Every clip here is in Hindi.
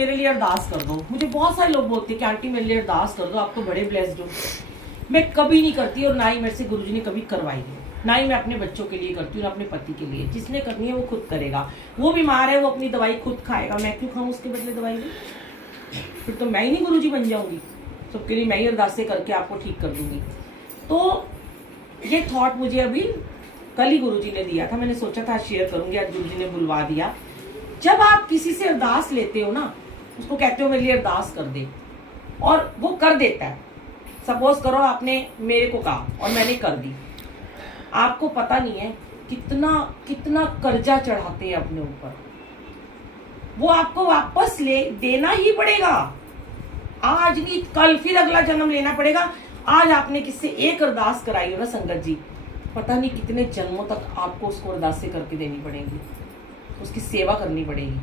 मेरे लिए अरदास कर दो। मुझे बहुत सारे लोग बोलते हैं कि आंटी मेरे लिए अरदास कर दो, आप तो बड़े ब्लेस्ड हो। मैं कभी नहीं करती और ना ही मेरे से गुरुजी ने कभी करवाई है। ना ही मैं अपने बच्चों के लिए करती हूँ, अपने पति के लिए। जिसने करनी है वो खुद करेगा। वो बीमार है, वो अपनी दवाई खुद खाएगा, मैं क्यों खाऊं उसके बदले दवाई? फिर तो मैं ही नहीं गुरुजी बन जाऊंगी। सबके लिए मैं ही अरदासें करके आपको ठीक कर दूंगी। तो ये थॉट मुझे अभी कल ही गुरुजी ने दिया था। मैंने सोचा था शेयर करूंगी, आज गुरुजी ने बुलवा दिया। जब आप किसी से अरदास लेते हो ना, उसको कहते हो मेरे लिए अरदास कर दे, और वो कर देता है। सपोज करो आपने मेरे को कहा और मैंने कर दी। आपको पता नहीं है कितना कितना कर्जा चढ़ाते हैं अपने ऊपर। वो आपको वापस ले देना ही पड़ेगा। आज नहीं कल फिर अगला जन्म लेना पड़ेगा। आज आपने किससे एक अरदास कराई हो ना संगत जी, पता नहीं कितने जन्मों तक आपको उसको अरदासें करके देनी पड़ेगी, उसकी सेवा करनी पड़ेगी।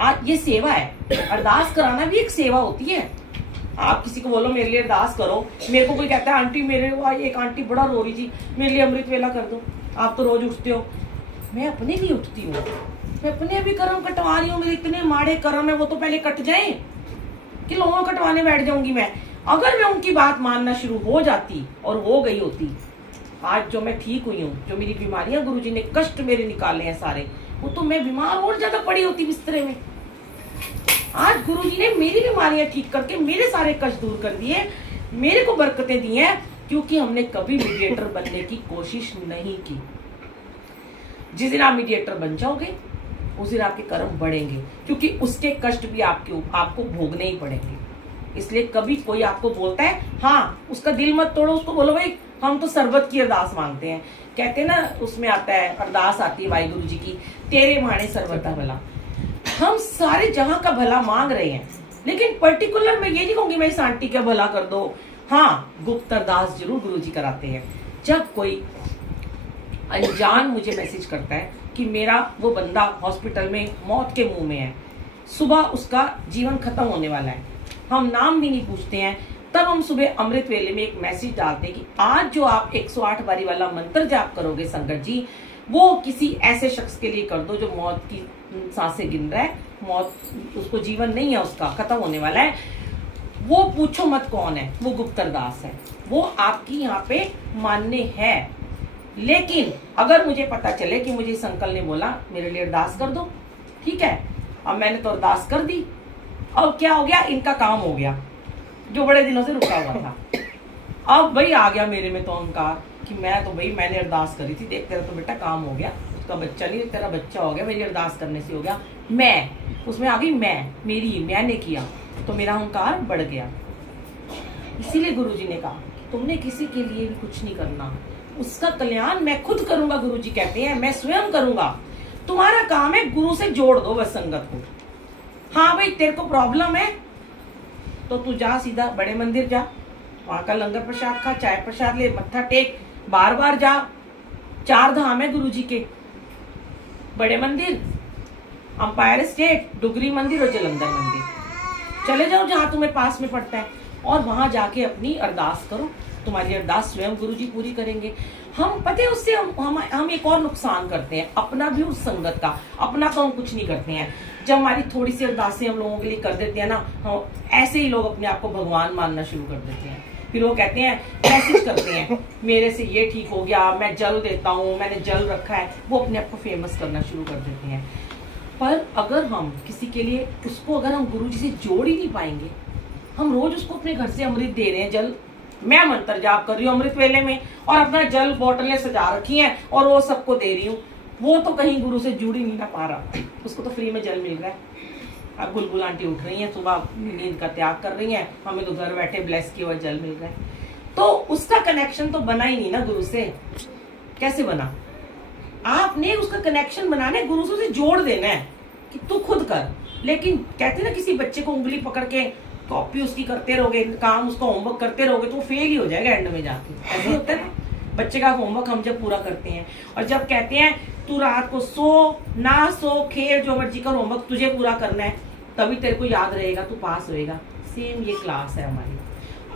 आज ये सेवा है। अरदास कराना भी एक सेवा होती है। आप किसी को बोलो मेरे लिए अरदास करो, मेरे को कोई कहता है आंटी मेरे एक आंटी बड़ा रो रही थी, मेरे लिए अमृत वेला कर दो। आप तो रोज उठते हो, मैं अपने लिए उठती हूँ। मैं अपने अभी कर्म कटवा रही हूँ। मेरे इतने माड़े कर्म है, वो तो पहले कट जाए कि लोगों कटवाने बैठ जाऊंगी मैं। अगर मैं उनकी बात मानना शुरू हो जाती और हो गई होती, आज जो मैं ठीक हुई हूँ, जो मेरी बीमारियां गुरुजी ने कष्ट मेरे निकाले हैं सारे, वो तो मैं बीमार और ज्यादा पड़ी होती बिस्तरे में। आज गुरुजी ने मेरी बीमारियां ठीक करके मेरे सारे कष्ट दूर कर दिए, मेरे को बरकतें दी हैं, क्योंकि हमने कभी मीडिएटर बनने की कोशिश नहीं की। जिस दिन आप मीडिएटर बन जाओगे उस दिन आपके कर्म बढ़ेंगे, क्योंकि उसके कष्ट भी आपको भोगने ही पड़ेंगे। इसलिए कभी कोई आपको बोलता है, हाँ उसका दिल मत तोड़ो, उसको बोलो भाई हम तो सरबत की अरदास मांगते हैं। कहते हैं ना, उसमें आता है अरदास आती है वाहिगुरु जी की, तेरे माने सरबता भला। हम सारे जहां का भला मांग रहे हैं, लेकिन पर्टिकुलर मैं ये नहीं कहूंगी मैं इस आंटी का भला कर दो। हाँ, गुप्त अरदास जरूर गुरुजी कराते हैं। जब कोई अनजान मुझे मैसेज करता है कि मेरा वो बंदा हॉस्पिटल में मौत के मुंह में है, सुबह उसका जीवन खत्म होने वाला है, हम नाम भी नहीं पूछते हैं, तब हम सुबह अमृत वेले में एक मैसेज डालते हैं कि आज जो आप 108 बारी वाला मंत्र जाप करोगे संगत जी, वो किसी ऐसे शख्स के लिए कर दो जो मौत की सांसें गिन रहा है, मौत उसको जीवन नहीं है, उसका खत्म होने वाला है। वो पूछो मत कौन है, वो गुप्त अरदास है, वो आपकी यहाँ पे मान्य है। लेकिन अगर मुझे पता चले कि मुझे इस अंकल ने बोला मेरे लिए अरदास कर दो, ठीक है, अब मैंने तो अरदास कर दी, अब क्या हो गया, इनका काम हो गया जो बड़े दिनों से रुका हुआ था। अब भाई आ गया मेरे में तो अहंकार कि मैं तो भाई मैंने अरदास करी थी, देख तेरा तो बेटा काम हो गया, उसका बच्चा नहीं तेरा बच्चा हो गया, मेरी अरदास करने से हो गया। मैं उसमें आ गई, मैंने किया, तो मेरा अहंकार बढ़ गया। इसीलिए गुरुजी ने कहा तुमने किसी के लिए भी कुछ नहीं करना, उसका कल्याण मैं खुद करूंगा। गुरुजी कहते हैं मैं स्वयं करूंगा, तुम्हारा काम है गुरु से जोड़ दो बस संगत को। हाँ भाई तेरे को प्रॉब्लम है तो तू जा सीधा बड़े मंदिर जा, वहां का लंगर प्रसाद खा, चाय प्रसाद ले, मत्था टेक, बार बार जा। 4 धाम है गुरुजी के, बड़े मंदिर, अंपायर स्टेट, डुगरी मंदिर और जलंधर मंदिर। चले जाओ जहां तुम्हें पास में पड़ता है और वहां जाके अपनी अरदास करो। तुम्हारी अरदास स्वयं गुरुजी पूरी करेंगे। हम पता है उससे हम एक और नुकसान करते हैं अपना भी, उस संगत का अपना तो हम कुछ नहीं करते हैं। जब हमारी थोड़ी सी अरदासें हम लोगों के लिए कर देते हैं ना, हम ऐसे ही लोग अपने आप को भगवान मानना शुरू कर देते हैं। फिर वो कहते हैं, मैसेज करते हैं मेरे से ये ठीक हो गया, मैं जल देता हूँ, मैंने जल रखा है, वो अपने आप को फेमस करना शुरू कर देते हैं। पर अगर हम किसी के लिए उसको अगर हम गुरुजी से जोड़ ही नहीं पाएंगे, हम रोज उसको अपने घर से अमृत दे रहे हैं, जल मैं मंत्र जाप कर रही हूँ अमृत वेले में और अपना जल बोतलें सजा रखी हैं और वो सबको दे रही हूँ, वो तो कहीं गुरु से जुड़ ही नहीं ना पा रहा, उसको तो फ्री में जल मिल रहा है। अब बुलबुल आंटी उठ रही हैं, सुबह नींद का त्याग कर रही हैं, हमें तो घर बैठे ब्लेस किया हुआ जल मिल रहा है, तो उसका कनेक्शन तो बना ही नहीं ना गुरु से। कैसे बना? आपने उसका कनेक्शन बनाना है, गुरु से जोड़ देना है कि तू खुद कर। लेकिन कहते ना किसी बच्चे को उंगली पकड़ के कॉपी उसकी करते रहोगे, काम उसका होमवर्क करते रहोगे तो वो फेल ही हो जाएगा एंड में जाके। ऐसे होता है ना, बच्चे का होमवर्क हम जब पूरा करते हैं और जब कहते हैं तू रात को सो ना सो खेल जो मर्जी कर, होमवर्क तुझे पूरा करना है, तभी तेरे को याद रहेगा, तू पास होएगा। सेम ये क्लास है हमारी,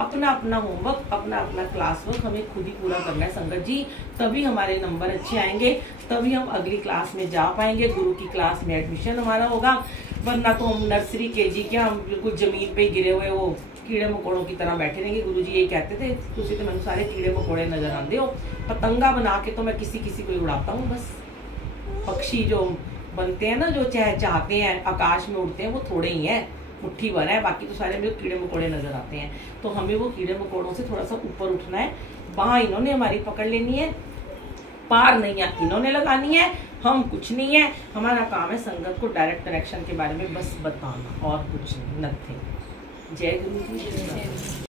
अपना अपना होमवर्क, अपना अपना क्लास वर्क हमें खुद ही पूरा करना है संगत जी, तभी हमारे नंबर अच्छे आएंगे, तभी हम अगली क्लास में जा पाएंगे, गुरु की क्लास में एडमिशन हमारा होगा। वरना तो हम नर्सरी केजी क्या, हम बिल्कुल जमीन पे गिरे हुए वो कीड़े मकोड़ों की तरह बैठे रहेंगे। गुरुजी यही कहते थे, तुझे तो मैंने सारे कीड़े मकोड़े नजर आते हो। पतंगा बना के तो मैं किसी किसी को ही उड़ाता हूँ बस। पक्षी जो बनते हैं ना, जो चाहते हैं आकाश में उड़ते हैं, वो थोड़े ही हैं, मुट्ठी भर है, बाकी तो सारे मेरे कीड़े मकोड़े नजर आते हैं। तो हमें वो कीड़े मकोड़ों से थोड़ा सा ऊपर उठना है। बाह इन्होंने हमारी पकड़ लेनी है, पार नहीं इन्होंने लगानी है, हम कुछ नहीं है। हमारा काम है संगत को डायरेक्ट कनेक्शन के बारे में बस बताना और कुछ नहीं, नथिंग। जय गुरु जी।